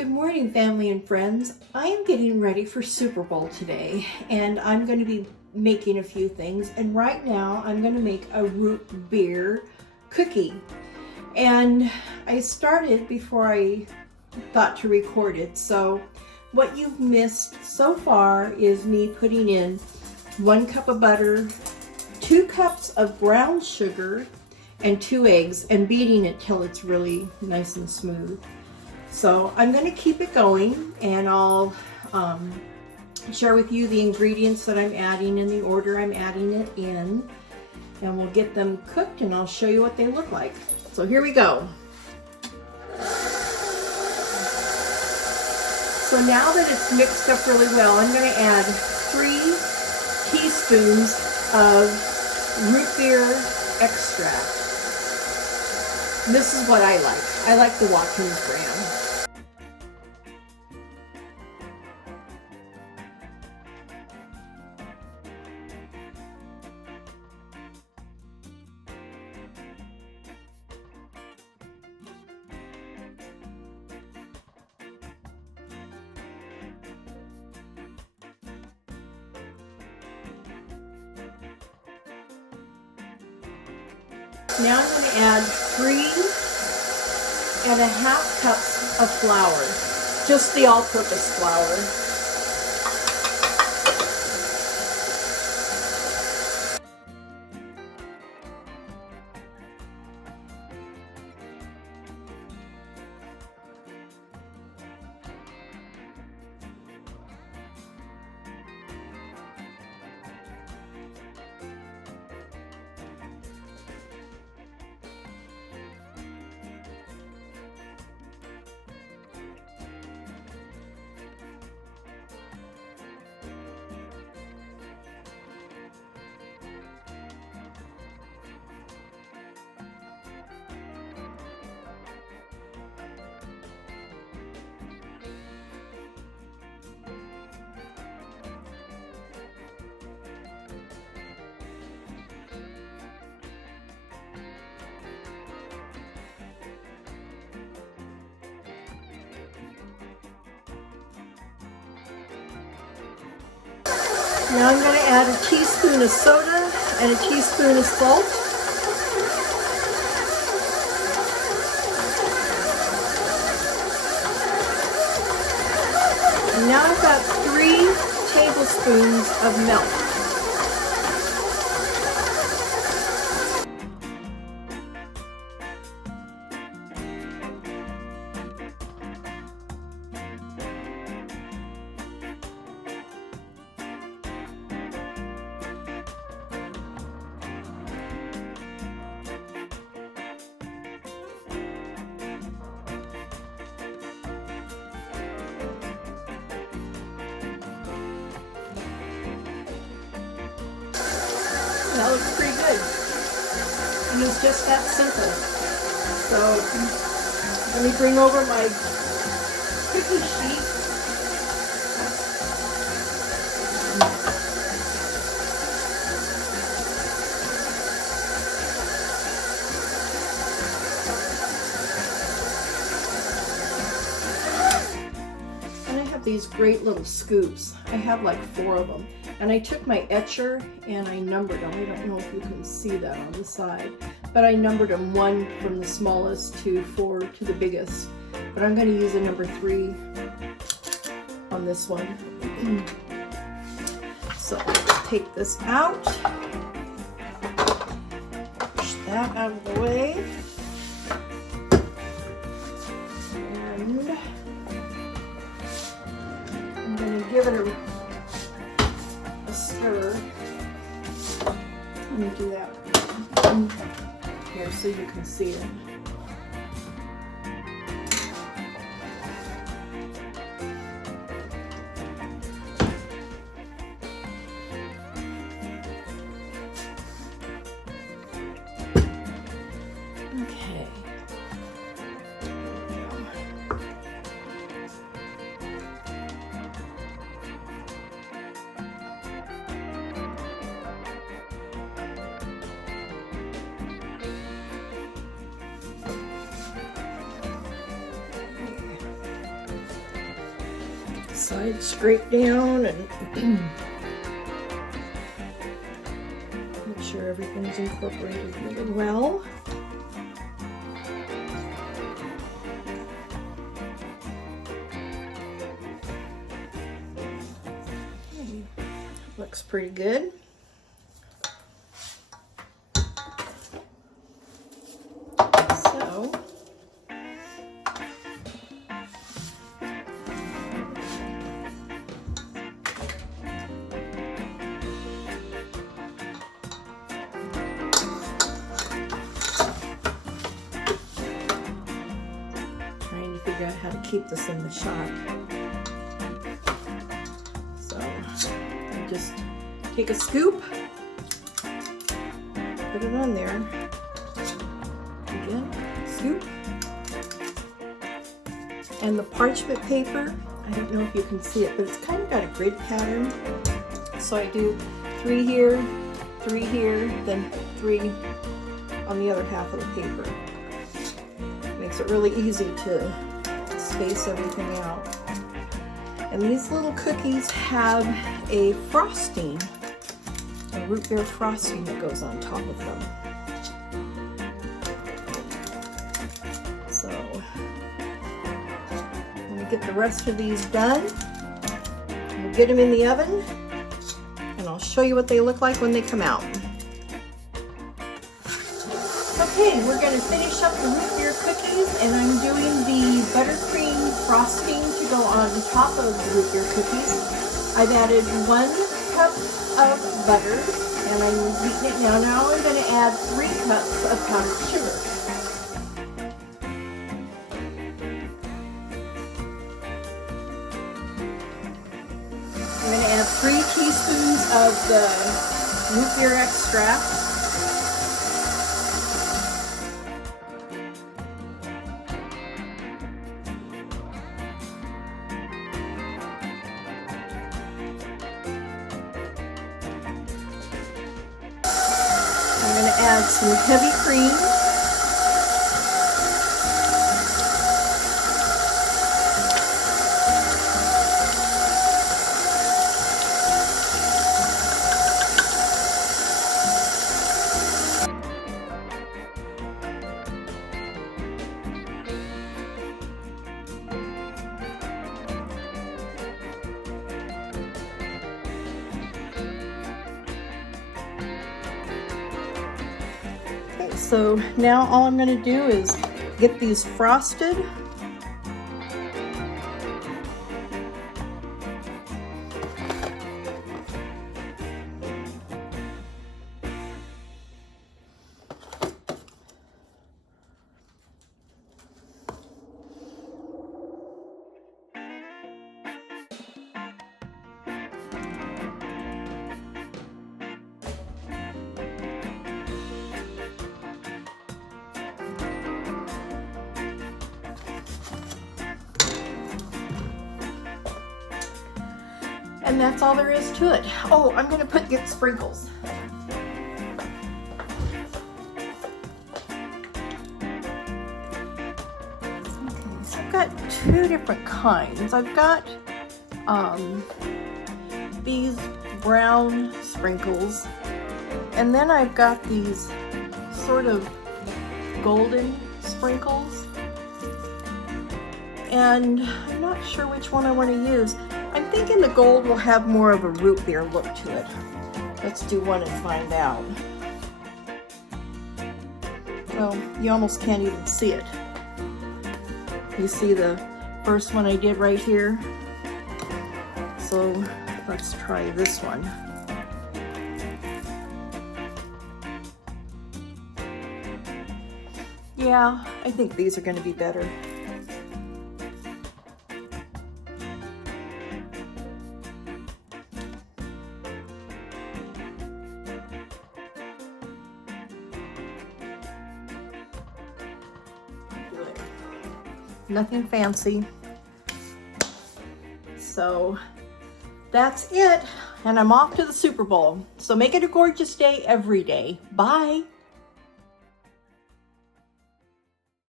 Good morning, family and friends. I am getting ready for Super Bowl today, and I'm going to be making a few things. And right now, I'm going to make a root beer cookie. And I started before I thought to record it. So what you've missed so far is me putting in 1 cup of butter, 2 cups of brown sugar, and 2 eggs, and beating it till it's really nice and smooth. So I'm going to keep it going, and I'll share with you the ingredients that I'm adding in the order I'm adding it in, and we'll get them cooked and I'll show you what they look like. So here we go. So now that it's mixed up really well, I'm going to add 3 teaspoons of root beer extract. This is what I like. I like the Watkins brand. Now I'm going to add 3½ cups of flour, just the all-purpose flour. Now I'm going to add a teaspoon of soda and a teaspoon of salt. And now I've got 3 tablespoons of milk. That looks pretty good. And it's just that simple. So let me bring over my cookie sheet. And I have these great little scoops. I have like 4 of them. And I took my etcher and I numbered them. I don't know if you can see that on the side, but I numbered them 1 from the smallest to 4 to the biggest. But I'm going to use a number 3 on this one. So let's take this out. Push that out of the way. And I'm going to give it a stir. Let me do that here so you can see it. Okay. side scrape down and make sure everything's incorporated really well. Looks pretty good. So trying to figure out how to keep this in the shot. Just take a scoop, put it on there, again, scoop, and the parchment paper, I don't know if you can see it, but it's kind of got a grid pattern, so I do 3 here, then 3 on the other half of the paper. Makes it really easy to space everything out. And these little cookies have a frosting, a root beer frosting that goes on top of them. So, I'm gonna get the rest of these done. We'll get them in the oven, and I'll show you what they look like when they come out. Okay, we're gonna finish up the root beer cookies, and I'm doing the buttercream frosting to go on top of the root beer cookies. I've added 1 cup of butter, and I'm beating it now. Now I'm going to add 3 cups of powdered sugar. I'm going to add 3 teaspoons of the root beer extract. I'm going to add some heavy cream. So now all I'm going to do is get these frosted. And that's all there is to it. Oh, I'm going to get sprinkles. Okay, so I've got 2 different kinds. I've got these brown sprinkles, and then I've got these sort of golden sprinkles. And I'm not sure which one I want to use. I'm thinking the gold will have more of a root beer look to it. Let's do one and find out. Well, you almost can't even see it. You see the first one I did right here? So let's try this one. Yeah, I think these are going to be better. Nothing fancy. So that's it. And I'm off to the Super Bowl. So make it a gorgeous day every day. Bye.